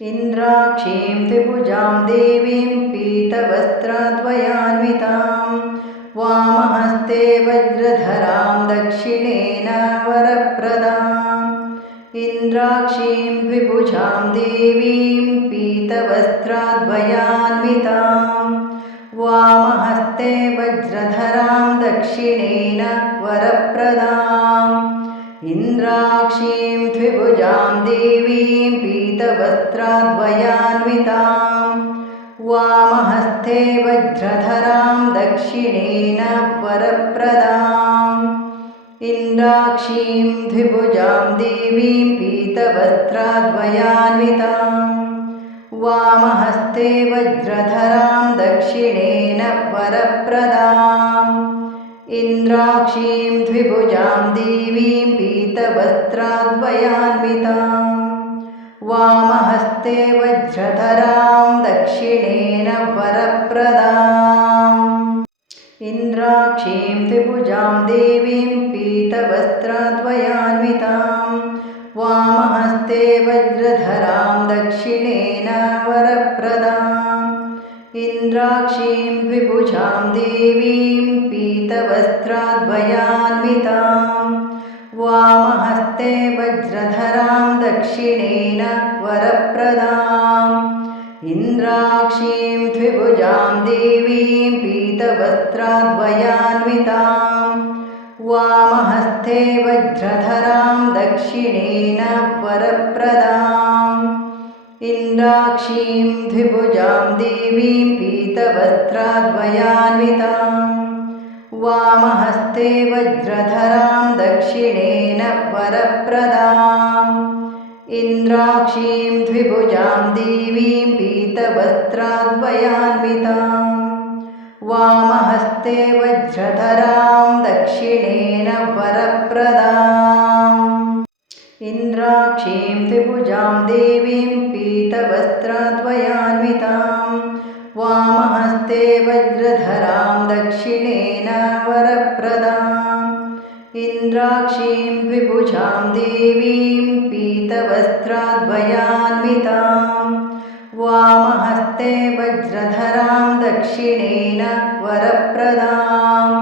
इन्द्राक्षीं त्रिभुजां देवीं पीतवस्त्राद्वयान्वितां वामहस्ते वज्रधरां दक्षिणेन वरप्रदाम् इन्द्राक्षीं द्विभुजां देवीं पीतवस्त्राद्वयान्वितां वामहस्ते वज्रधरां दक्षिणेन वरप्रदाम् इन्द्राक्षीं द्विभुजां देवीं पीतवस्त्राद्वयान्वितां वामहस्ते वज्रधरां दक्षिणेन वरप्रदाम् इन्द्राक्षीं द्विभुजां देवीं पीतवस्त्राद्वयान्वितां वामहस्ते वज्रधरां दक्षिणेन वरप्रदाम् इन्द्राक्षीं द्विभुजां देवीं पीतवस्त्राद्वयान्वितां वामहस्ते वज्रधरां दक्षिणेन वरप्रदाम् इन्द्राक्षीं त्रिभुजां देवीं पीतवस्त्राद्वयान्वितां वामहस्ते वज्रधरां दक्षिणेन वरप्रदाम् इन्द्राक्षीं द्विभुजां देवीं पीतवस्त्राद्वयान्वितां वामहस्ते वज्रधरां दक्षिणेन वरप्रदाम् इन्द्राक्षीं द्विभुजां देवीं पीतवस्त्राद्वयान्वितां वामहस्ते वज्रधरां दक्षिणेन वरप्रदाम् इन्द्राक्षीं द्विभुजां देवीं पीतवस्त्राद्वयान्वितां वामहस्ते वज्रधरां दक्षिणेन वरप्रदाम् इन्द्राक्षीं द्विभुजां देवीं पीतवस्त्राद्वयान्वितां वामहस्ते वज्रधरां दक्षिणेन वरप्रदाम् इन्द्राक्षीं त्रिभुजां देवीं पीतवस्त्राद्वयान्वितां वामहस्ते वज्रधरां दक्षिणेन वरप्रदाम् इन्द्राक्षीं द्विभुजां देवीं पीतवस्त्राद्वयान्वितां वामहस्ते वज्रधरां दक्षिणेन वरप्रदाम्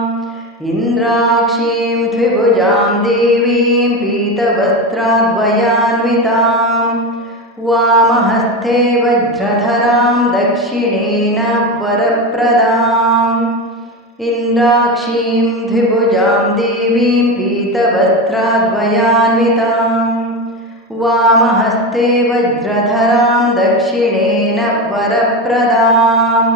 इन्द्राक्षीं द्विभुजां देवीं पीतवस्त्राद्वयान्वितां वामहस्ते वज्रधरां दक्षिणेन वरप्रदाम् इन्द्राक्षीं द्विभुजां देवीं पीतवस्त्राद्वयान्वितां वामहस्ते वज्रधरां दक्षिणेन वरप्रदाम्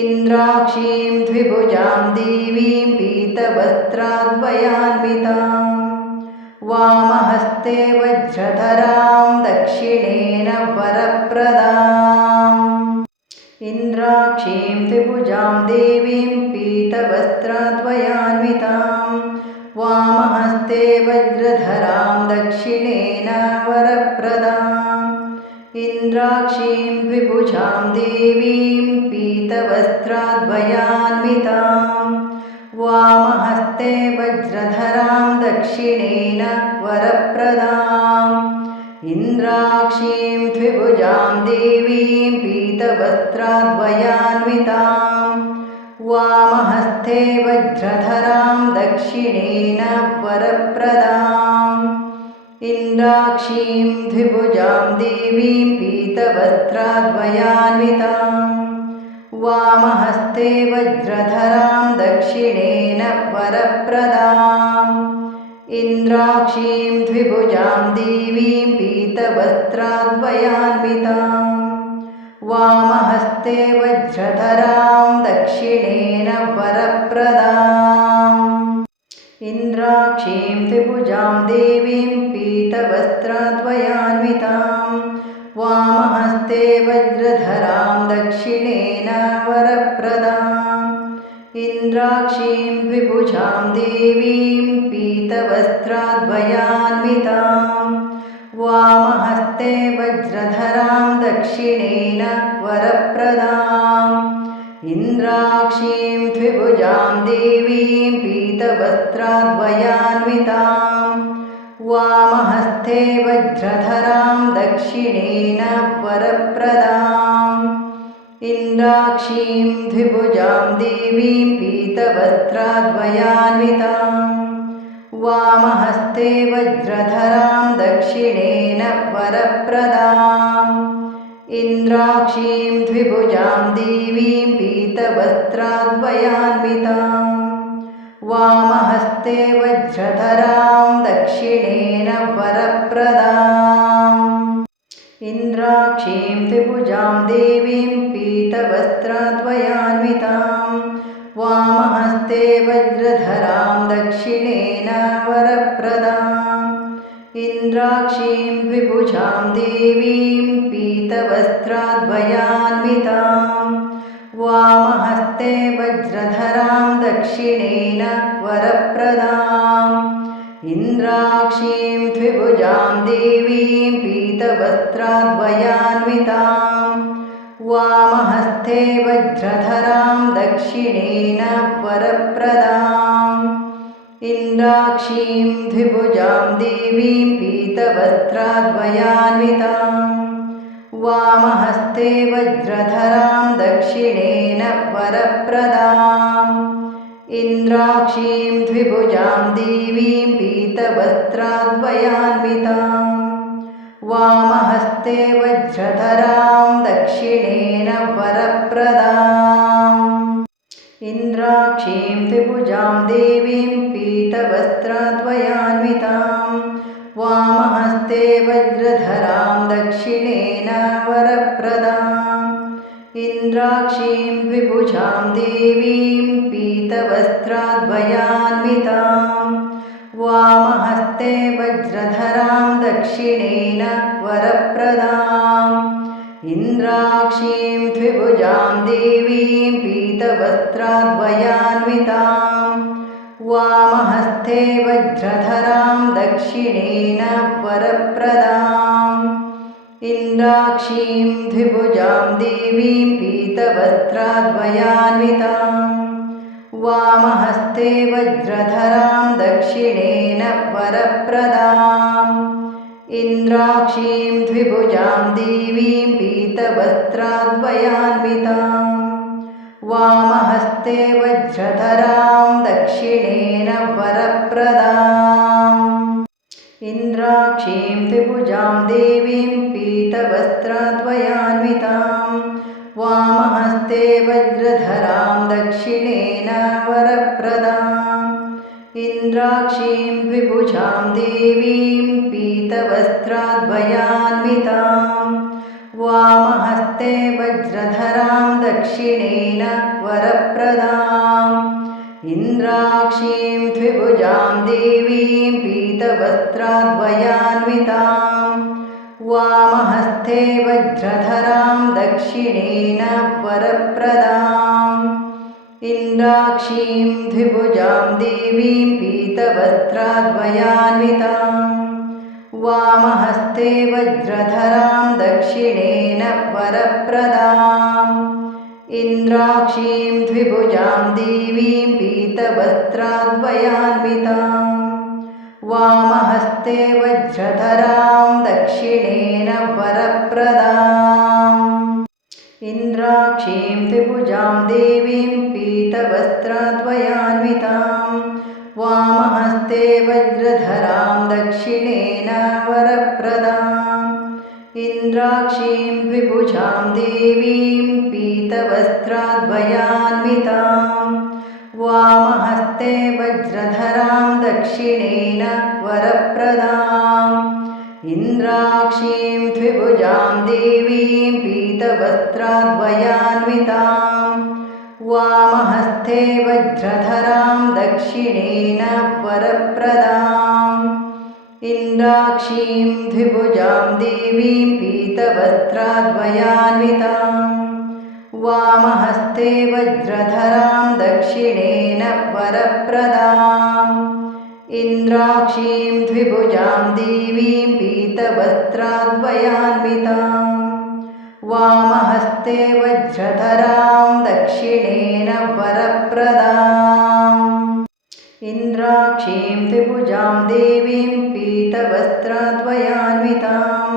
इन्द्राक्षीं द्विभुजां देवीं पीतवस्त्राद्वयान्वितां वामहस्ते वज्रधरां दक्षिणेन वरप्रदाम् इन्द्राक्षीं त्रिभुजां देवीं पीतवस्त्राद्वयान्वितां वामहस्ते वज्रधरां दक्षिणेन वरप्रदाम् इन्द्राक्षीं द्विभुजां देवीं पीतवस्त्राद्वयान्वितां वामहस्ते वज्रधरां दक्षिणेन वरप्रदाम् इन्द्राक्षीं द्विभुजां देवीं पीतवस्त्राद्वयान्वितां वामहस्ते वज्रधरां दक्षिणेन वरप्रदाम् इन्द्राक्षीं द्विभुजां देवीं पीतवस्त्राद्वयान्वितां वामहस्ते वज्रधरां दक्षिणेन वरप्रदाम् इन्द्राक्षीं द्विभुजां देवीं पीतवस्त्राद्वयान्वितां वामहस्ते वज्रधरां दक्षिणेन वरप्रदाम् इन्द्राक्षीं त्रिभुजां देवीं पीतवस्त्राद्वयान्वितां वामहस्ते वज्रधरां दक्षिणेन वरप्रदाम् इन्द्राक्षीं द्विभुजां देवीं पीतवस्त्राद्वयान्वितां वामहस्ते वज्रधरां दक्षिणेन वरप्रदाम् इन्द्राक्षीं द्विभुजां देवीं पीतवस्त्राद्वयान्वितां वामहस्ते वज्रधरां दक्षिणेन वरप्रदाम् इन्द्राक्षीं द्विभुजां देवीं पीतवस्त्राद्वयान्विताम् वामहस्ते वज्रधरां दक्षिणेन वरप्रदाम् इन्द्राक्षीं द्विभुजां देवीं पीतवस्त्राद्वयान्विताम् वामहस्ते वज्रधरां दक्षिणेन वरप्रदाम् इन्द्राक्षीं द्विभुजां देवीं पीतवस्त्राद्वयान्विताम् वामहस्ते वज्रधरां दक्षिणेन वरप्रदाम् इन्द्राक्षीं द्विभुजां देवीं पीतवस्त्राद्वयान्विताम् वामहस्ते वज्रधरां दक्षिणेन वरप्रदाम् इन्द्राक्षीं द्विभुजां देवीं पीतवस्त्राद्वयान्विताम् वामहस्ते वज्रधरां दक्षिणेन वरप्रदाम् इन्द्राक्षीं द्विभुजां देवीं पीतवस्त्राद्वयान्विताम् वामहस्ते वज्रधरां दक्षिणेन वरप्रदाम् इन्द्राक्षीं द्विभुजां देवीं पीतवस्त्राद्वयान्विताम् वामहस्ते वज्रधरां दक्षिणेन वरप्रदाम् इन्द्राक्षीं द्विभुजां देवीं पीतवस्त्राद्वयान्विताम् वामहस्ते वज्रधरां दक्षिणेन वरप्रदाम् इन्द्राक्षीं द्विभुजां देवीं पीतवस्त्राद्वयान्विताम् वामहस्ते वज्रधरां दक्षिणेन वरप्रदाम् इन्द्राक्षीं द्विभुजां देवीं पीतवस्त्राद्वयान्विताम् वामहस्ते वज्रधरां दक्षिणेन वरप्रदाम् इन्द्राक्षीं द्विभुजां देवीं पीतवस्त्राद्वयान्विताम् वामहस्ते वज्रधरां दक्षिणेन वरप्रदाम् इन्द्राक्षीं द्विभुजां देवीं पीतवस्त्राद्वयान्विताम् वामहस्ते वज्रधरां दक्षिणेन वरप्रदाम् इन्द्राक्षीं द्विभुजां देवीं पीतवस्त्राद्वयान्विताम् वामहस्ते वज्रधरां दक्षिणेन वरप्रदाम् इन्द्राक्षीं द्विभुजां देवीं पीतवस्त्राद्वयान्विताम् वामहस्ते वज्रधरां दक्षिणेन वरप्रदाम् इन्द्राक्षीं द्विभुजां देवीं पीतवस्त्राद्वयान्विताम् वामहस्ते वज्रधरां दक्षिणेन वरप्रदाम् इन्द्राक्षीं द्विभुजां देवीं पीतवस्त्राद्वयान्विताम् वामहस्ते वज्रधरां दक्षिणेन वरप्रदाम् इन्द्राक्षीं द्विभुजां देवीं पीतवस्त्राद्वयान्विताम् वामहस्ते वज्रधरां दक्षिणेन वरप्रदाम् इन्द्राक्षीं द्विभुजां देवीं पीतवस्त्राद्वयान्विताम् वामहस्ते वज्रधरां दक्षिणेन वरप्रदाम् इन्द्राक्षीं द्विभुजां देवीं पीतवस्त्राद्वयान्विताम् वामहस्ते वज्रधरां दक्षिणेन वरप्रदाम् इन्द्राक्षीं द्विभुजां देवीं पीतवस्त्राद्वयान्विताम् वामहस्ते वज्रधरां दक्षिणेन वरप्रदाम् इन्द्राक्षीं द्विभुजां देवीं पीतवस्त्राद्वयान्विताम् वामहस्ते वज्रधरां दक्षिणेन वरप्रदाम् इन्द्राक्षीं द्विभुजां देवीं पीतवस्त्राद्वयान्विताम् वामहस्ते वज्रधरां दक्षिणेन वरप्रदाम् इन्द्राक्षीं द्विभुजां देवीं पीतवस्त्रद्वयान्वितां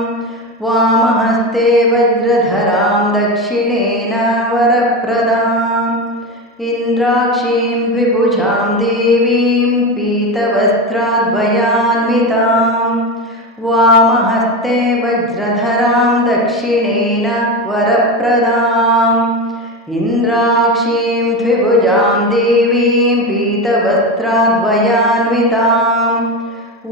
वामहस्ते वज्रधरां दक्षिणेन वरप्रदाम् इन्द्राक्षीं द्विभुजां देवीं पीतवस्त्रद्वयान्वितां वामहस्ते वज्रधरां दक्षिणेन वरप्रदाम् इन्द्राक्षीं द्विभुजां देवीं पीतवस्त्रद्वयान्वितां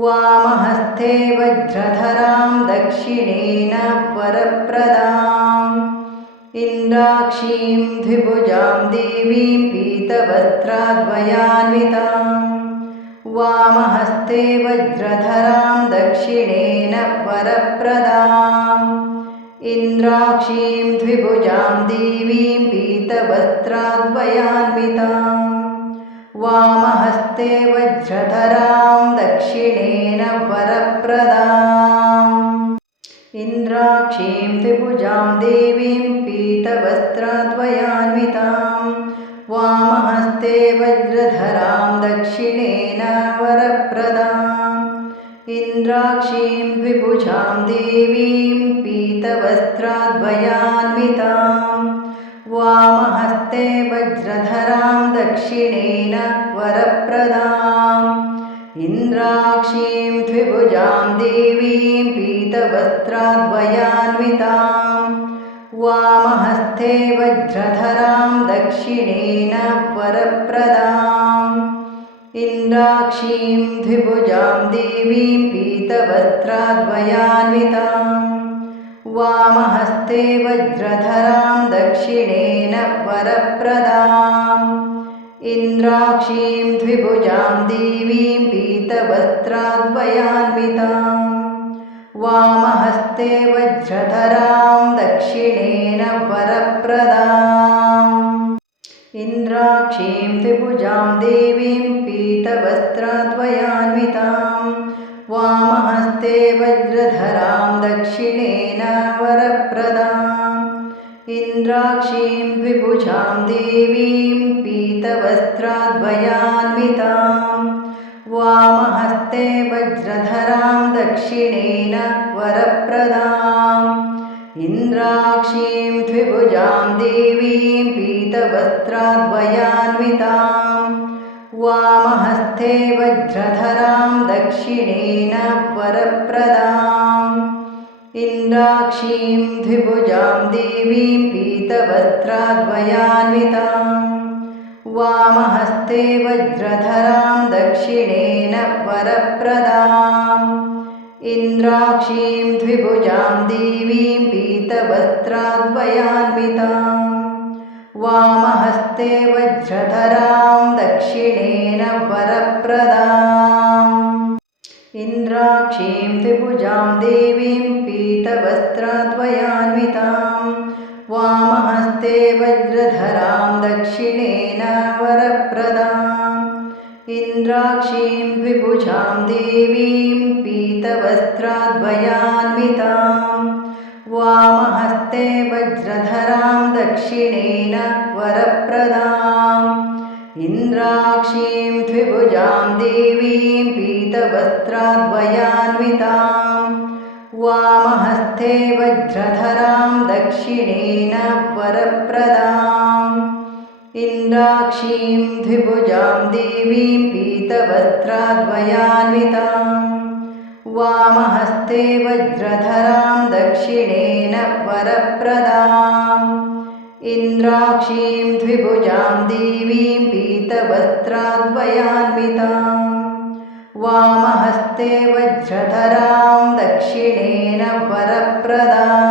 वामहस्ते वज्रधरां दक्षिणेन वरप्रदाम् इन्द्राक्षीं द्विभुजां देवीं पीतवस्त्रद्वयान्वितां वामहस्ते वज्रधरां दक्षिणेन वरप्रदाम् इन्द्राक्षीं द्विभुजां देवीं पीतवस्त्रद्वयान्वितां वामहस्ते वज्रधरां दक्षिणेन वरप्रदाम् इन्द्राक्षीं द्विभुजां देवीं पीतवस्त्रद्वयान्वितां वामहस्ते वज्रधरां दक्षिणेन वरप्रदाम् इन्द्राक्षीं द्विभुजां देवीं पीतवस्त्रद्वयान्वितां वामहस्ते वज्रधरां दक्षिणेन वरप्रदाम् इन्द्राक्षीं द्विभुजां देवीं पीतवस्त्रद्वयान्वितां वामहस्ते वज्रधरां दक्षिणेन वरप्रदाम् इन्द्राक्षीं द्विभुजां देवीं पीतवस्त्रद्वयान्वितां वामहस्ते वज्रधरां दक्षिणेन वरप्रदाम् इन्द्राक्षीं द्विभुजां देवीं पीतवस्त्रद्वयान्वितां वामहस्ते वज्रधरां दक्षिणेन वरप्रदाम् इन्द्राक्षीं द्विभुजां देवीं पीतवस्त्रद्वयान्वितां वामहस्ते वज्रधरां दक्षिणेन वरप्रदाम् इन्द्राक्षीं द्विभुजां देवीं पीतवस्त्रद्वयान्वितां वामहस्ते वज्रधरां दक्षिणेन वरप्रदाम् इन्द्राक्षीं द्विभुजां देवीं पीतवस्त्रद्वयान्वितां वामहस्ते वज्रधरां दक्षिणेन वरप्रदाम् इन्द्राक्षीं द्विभुजां देवीं पीतवस्त्रद्वयान्वितां वामहस्ते वज्रधरां दक्षिणेन वरप्रदाम् इन्द्राक्षीं द्विभुजां देवीं पीतवस्त्रद्वयान्वितां वामहस्ते वज्रधरां दक्षिणेन वरप्रदाम् इन्द्राक्षीं द्विभुजां देवीं पीतवस्त्रद्वयान्वितां वामहस्ते वज्रधरां दक्षिणेन वरप्रदाम् इन्द्राक्षीं द्विभुजां देवीं पीतवस्त्रद्वयान्वितां वामहस्ते वज्रधरां दक्षिणेन वरप्रदाम् इन्द्राक्षीं द्विभुजां देवीं पीतवस्त्रद्वयान्वितां वामहस्ते वज्रधरां दक्षिणेन वरप्रदाम् इन्द्राक्षीं द्विभुजां देवीं पीतवस्त्रद्वयान्वितां वामहस्ते वज्रधरां दक्षिणेन वरप्रदाम् इन्द्राक्षीं द्विभुजां देवीं पीतवस्त्रद्वयान्वितां वामहस्ते वज्रधरां दक्षिणेन वरप्रदाम्